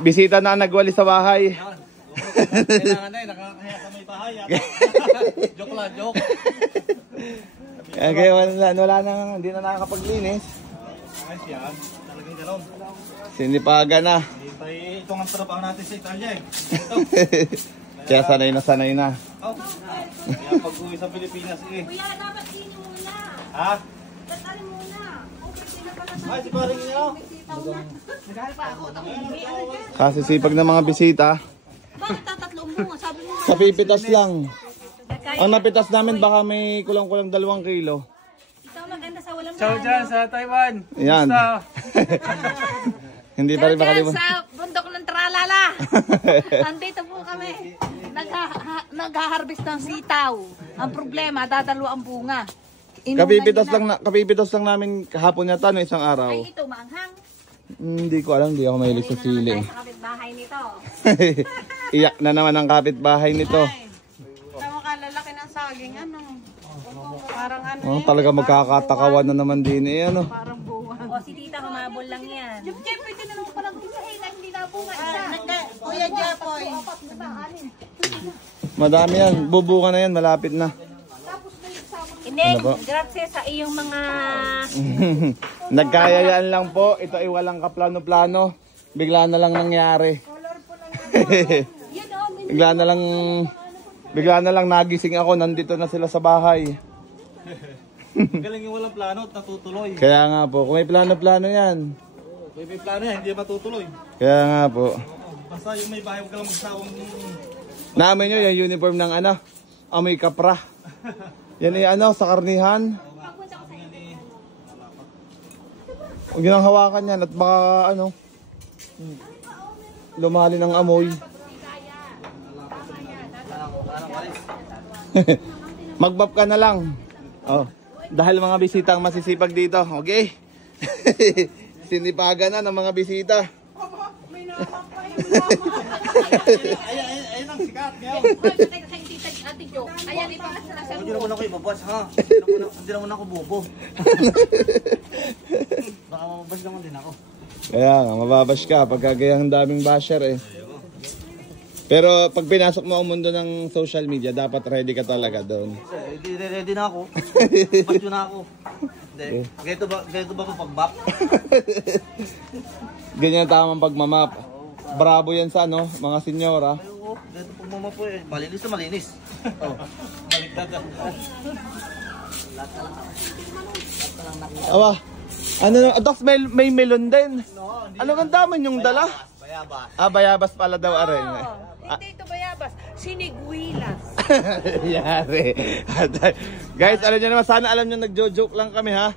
bisita na nagwali sa bahay. Kailangan na nakakahiya sa may bahay. Joke lang, joke. Kaya wala na, hindi na nakakapaglinis. Ayos yan, talagang gano'n. Sinipaga na. Ito ang trabaho natin sa Italia eh. Kaya sanay na. Oh. Kaya pag-uwi sa Pilipinas eh. Kuya, dapat sino muna. Ha? Tatali muna. Okay, sino pala sa... Ay, si paring niyo. Nagahal pa ako. Kasi sipag ng mga bisita. Bakit tatatlo mo? Sabi mo. Sa pipitas lang. Ang napitas namin baka may kulang-kulang 2 kilo. Ikaw maganda sa walang Ciao dyan sa Taiwan. Yan. Hindi pa rin makalimutan. Sa bundok ng Tralala. Andito po kami. Nag-harvest ng sitaw. Ang problema, dadalo ang bunga. Kapipitas lang namin kahapon yata no, isang araw. Ay, ito, maanghang. Hindi ko alam, hindi ako mahilig sa sili. Sa kapitbahay nito. Iyak na naman ang kapitbahay nito. Tama ka, lalaki ng saging, ano? Parang ano Oh, talaga magkakatakawan na naman din eh, ano. Parang bunga. O, si tita humabol lang yan. Jeff, pwede na naman palang bungahin na hindi na bunga isa. Kuya Jeffoy. Madami yan, bubunga na yan, malapit na. Hindi, Ano grazie sa iyong mga... Nagkayayaan lang po, ito ay walang kaplano-plano. Bigla na lang nangyari. Bigla na lang nagising ako, nandito na sila sa bahay. Galing yung walang plano at natutuloy. Kaya nga po, kung may plano-plano yan. May plano yan, hindi matutuloy. Kaya nga po. Basta yung may bahay, huwag ka lang magsawang... Namin nyo yung uniform ng ano, amoy kapra. Yan ay ano, sa karnihan. Huwag nyo nang hawakan yan at baka ano, lumali ng amoy. Magbab ka na lang. Oh, dahil mga bisita ang masisipag dito, okay? Sinipaga na ng mga bisita. Ayun ang sikat ngayon. Ayan, ito ang sinasabi. Hindi naman ako ibabas ha. Hindi naman ako bobo. Baka mababas naman din ako. Kaya nga, mababash ka pagka gayang daming basher eh. Pero pag pinasok mo ang mundo ng social media, dapat ready ka talaga doon. Ready na ako. Patyo na ako. Hindi. Ganito ba pag-back? Ganyan tamang pagmamap. Bravo yan sa ano, mga senyora. Oo, ganito pag-mama po eh. Malinis na malinis. Oh. Baliktad na. Awa, ano na, tapos may melon din. Ano ang daman yung dala? Bayabas. Ah, bayabas pala daw arin. Hindi ito bayabas, siniguilas. Yari. Guys, alam nyo naman, sana alam nyo nagjo-joke lang kami ha.